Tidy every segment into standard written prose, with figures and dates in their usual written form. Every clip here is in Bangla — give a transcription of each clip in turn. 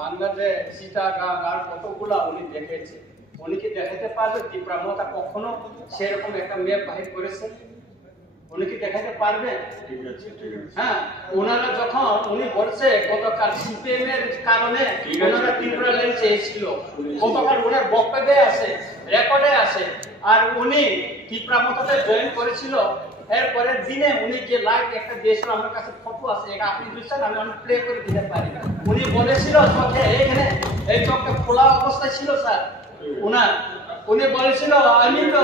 বাংলাদেশ চিটাগাং আর কতগুলা উনি দেখেছে, উনি কি দেখাতে পারবে তীব্রামতা কখনো সেরকম একটা ম্যাপ বাহির করেছে? উনি কি দেখাতে পারবেন? হ্যাঁ, ওনারা যখন উনি বলছে গতকাল সিপিএম এর কারণে ওনারা ত্রিপুরা লেন চেয়েছিল, গতকাল ওনার বক্তব্যে আছে, রেকর্ডে আছে, আর উনি তীব্রামতাতে জয়েন করেছিল। এরপরের দিনে উনি যে লাইভ একটা দিয়েছিল, আমার কাছে ফটো আছে, এটা আপনি বুঝছেন, আমি অনেক প্লে করে দিতে পারি। উনি বলেছিল চোখে এখানে এই চোখটা খোলা অবস্থায় ছিল স্যার ওনার, উনি বলেছিল আমি তো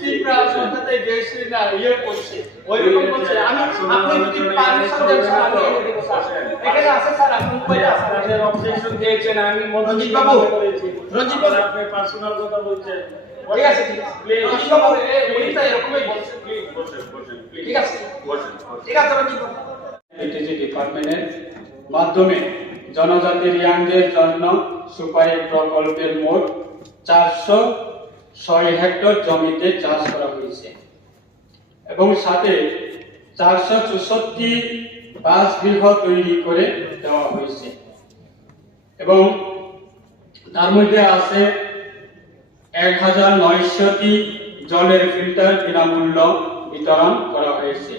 ত্রিপুরা সন্ধ্যাতে গেছি না ইয়ে করছি ওইরকম বলছে। আমি আপনি যদি পারমিশন দেন স্যার আমি দেব স্যার, এখানে আছে স্যার, আপনি মোবাইলে আছে, আপনি অবজেকশন দিয়েছেন, আমি রঞ্জিত বাবু বলেছি রঞ্জিত বাবু আপনি পার্সোনাল কথা বলছেন, ঠিক আছে রঞ্জিত বাবু উনি তো এরকমই বলছে, প্লিজ বসেন বসেন, ঠিক আছে বসেন ঠিক আছে রঞ্জিত বাবু। এটিজি ডিপার্টমেন্টের মাধ্যমে জনজাতির ইয়াংদের জন্য সুপারি প্রকল্পের মোট 406 হেক্টর জমিতে চাষ করা হয়েছে এবং সাথে 464 বাসগৃহ তৈরি করে দেওয়া হয়েছে এবং তার মধ্যে আছে 1900টি জলের ফিল্টার বিনামূল্য বিতরণ করা হয়েছে।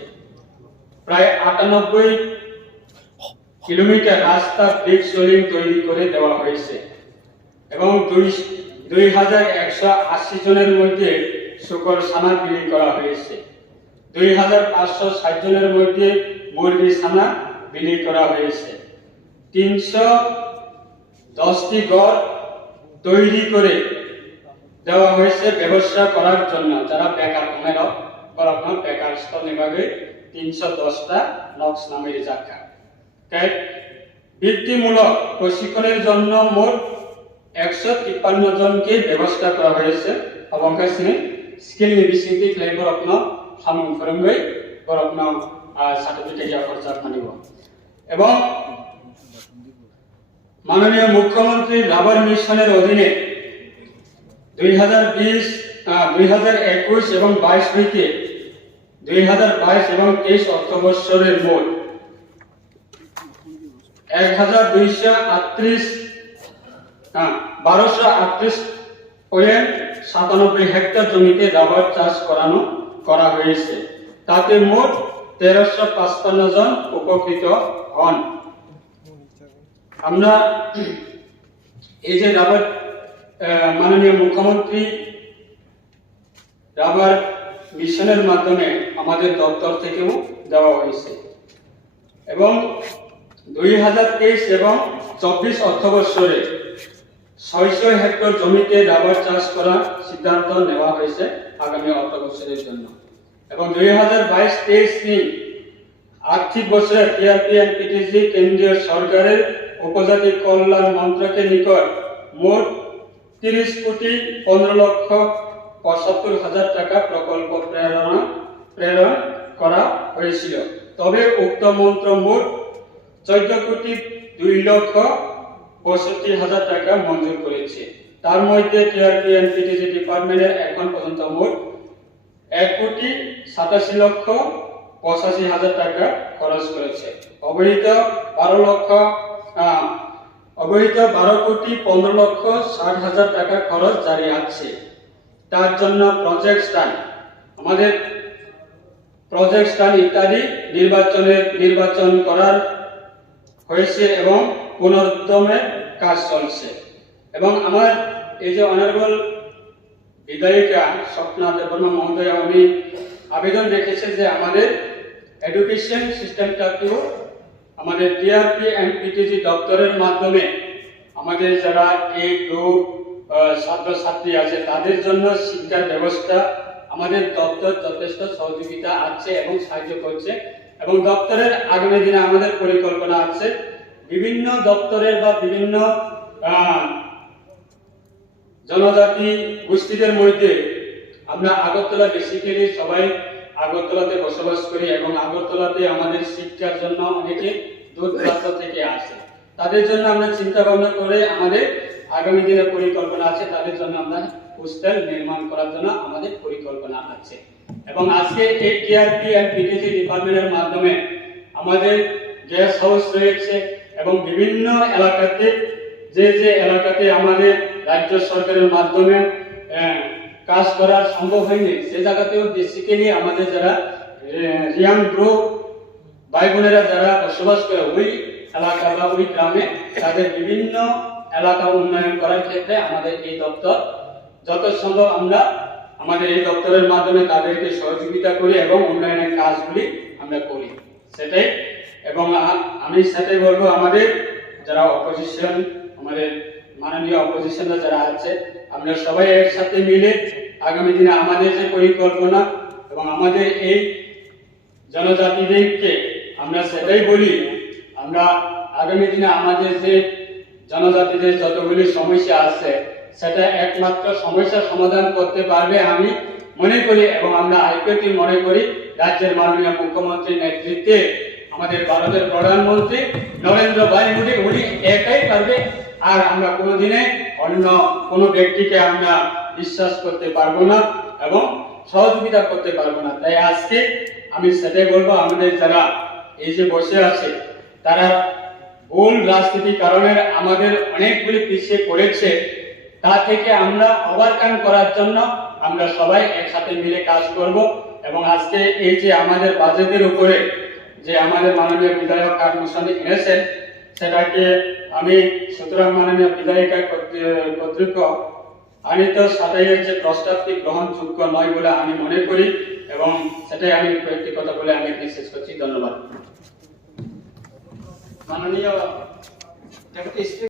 প্রায় 98 কিলোমিটার রাস্তা ব্রিক সোলিং তৈরি করে দেওয়া হয়েছে এবং 2180 জনের মধ্যে শুকর ছানা বিলি করা হয়েছে। 2560 জনের মধ্যে মুরগি ছানা বিলি করা হয়েছে। 310টি ঘর তৈরি করে দেওয়া হয়েছে ব্যবসা করার জন্য, যারা বেকার বেকার স্থলভাবে 310টা নক্স নামের জায়গা। তাই বৃত্তিমূলক প্রশিক্ষণের জন্য মোট 153 জনকে ব্যবস্থা করা হয়েছে এবং স্কিল বিসিটি লেবার আপনা সামনে ফরমবে বড় আপনা সার্টিফিকেট ইয়া খরচা মানিব এবং মাননীয় মুখ্যমন্ত্রী রাবার মিশনের অধীনে 2021 এবং 22 হইতে 2022 এবং 23 অর্থবর্ষের মোট 1238.97 হেক্টর জমিতে রাবার চাষ করা হয়েছে। তাতে মোট 1355 জন উপকৃত হন। আমরা এই যে রাবার মাননীয় মুখ্যমন্ত্রী রাবার মিশনের মাধ্যমে আমাদের দপ্তর থেকেও দেওয়া হয়েছে এবং 2023 এবং 24 অর্থবর্ষে 600 হেক্টর জমিতে রাবার চাষ করার সিদ্ধান্ত নেওয়া হয়েছে আগামী অর্থবর্ষের জন্য এবং 2022-23 আর্থিক বছরে টিআরপি-এনপিটিজি কেন্দ্রীয় সরকারের উপজাতি কল্যাণ মন্ত্রকের নিকট মোট 30,15,75,000 টাকা প্রকল্প প্রেরণ করা হয়েছিল। তবে উক্ত মন্ত্র মোট 14,02,65,000 টাকা মঞ্জুর করেছে। তার মধ্যে টিআরপি-এনপিটিজি ডিপার্টমেন্টের এখন পর্যন্ত মোট 1,87,85,000 টাকা খরচ করেছে। অবহিত 12,15,60,000 টাকা খরচ জারি আছে। তার জন্য প্রজেক্ট স্টান ইত্যাদি নির্বাচন করার হয়েছে এবং পুনরুদ্যমের কাজ চলছে এবং আমার এই যে অনারেবল বিধায়িকা স্বপ্না দেববর্মা মহোদয়া উনি আবেদন রেখেছে যে আমাদের এডুকেশন সিস্টেমটাকেও আমাদের টিআরপি-এনপিটিজি দপ্তরের মাধ্যমে আমাদের যারা এই গ্রুপ ছাত্রছাত্রী আছে তাদের জন্য শিক্ষার ব্যবস্থা আমাদের দপ্তর যথেষ্ট সহযোগিতা আছে এবং সাহায্য করছে এবং দপ্তরের আগামী দিনে আমাদের পরিকল্পনা আছে বিভিন্ন দপ্তরের বা বিভিন্ন জনজাতি গোষ্ঠীদের মধ্যে আমরা আগরতলা বেসিক্যালি সবাই আগরতলাতে বসবাস করি এবং আগরতলাতে আমাদের শিক্ষার জন্য অনেকে দূর দূরান্ত থেকে আসে। তাদের জন্য আমরা চিন্তা ভাবনা করে আমাদের আগামী দিনের পরিকল্পনা আছে, তাদের জন্য আমরা হোস্টেল নির্মাণ করার জন্য আমাদের পরিকল্পনা আছে এবং আজকে এই টিআরপি-এনপিটিজি ডিপার্টমেন্টের মাধ্যমে আমাদের গেস্ট হাউস রয়েছে এবং বিভিন্ন এলাকাতে যে এলাকাতে আমাদের রাজ্য সরকারের মাধ্যমে কাজ করা সম্ভব হয়নি, সে জায়গাতেও বেসিক্যালি আমাদের যারা রিয়াং গ্রুপ ভাই বোনেরা যারা বসবাস করে ওই এলাকা বা ওই গ্রামে, তাদের বিভিন্ন এলাকা উন্নয়ন করার ক্ষেত্রে আমাদের এই দপ্তর যত সম্ভব আমরা আমাদের এই দপ্তরের মাধ্যমে তাদেরকে সহযোগিতা করি এবং উন্নয়নের কাজগুলি আমরা করি সেটাই। এবং আমি সেটাই বলবো, আমাদের যারা অপোজিশন, আমাদের মাননীয় অপোজিশনরা যারা আছে, আমরা সবাই একসাথে মিলে আগামী দিনে আমাদের যে পরিকল্পনা এবং আমাদের এই জনজাতিদেরকে আমরা সেটাই বলি, আমরা আগামী দিনে আমাদের যে জনজাতিদের যতগুলি সমস্যা আছে সেটা একমাত্র সমস্যার সমাধান করতে পারবে আমি মনে করি, এবং আমরা আইপিওটি মনে করি রাজ্যের মাননীয় মুখ্যমন্ত্রীর নেতৃত্বে আমাদের ভারতের প্রধানমন্ত্রী নরেন্দ্র ভাই মোদী, উনি একাই পারবে। আর আমরা কোনোদিনে অন্য কোনো ব্যক্তিকে আমরা বিশ্বাস করতে পারবো না এবং সহযোগিতা করতে পারবো না। তাই আজকে আমি সেটাই বলবো, আমাদের যারা এই যে বসে আছে তারা ভুল রাজনীতির কারণে আমাদের অনেকগুলি পিছিয়ে পড়েছে, তা থেকে আমরা ওভারকাম করার জন্য আমরা সবাই একসাথে মিলে কাজ করব। এবং আজকে এই যে আমাদের বাজেটের উপরে যে আমাদের মাননীয় বিধায়ক কার্যক্রমে এনেছেন, সেটাকে আমি সুতরাং মাননীয় বিধায়িকা কর্তৃক আনিত সাতাইয়ের যে প্রস্তাবটি গ্রহণযোগ্য নয় বলে আমি মনে করি, এবং সেটাই আমি কয়েকটি কথা বলে আমি শেষ করছি। ধন্যবাদ। মাননীয়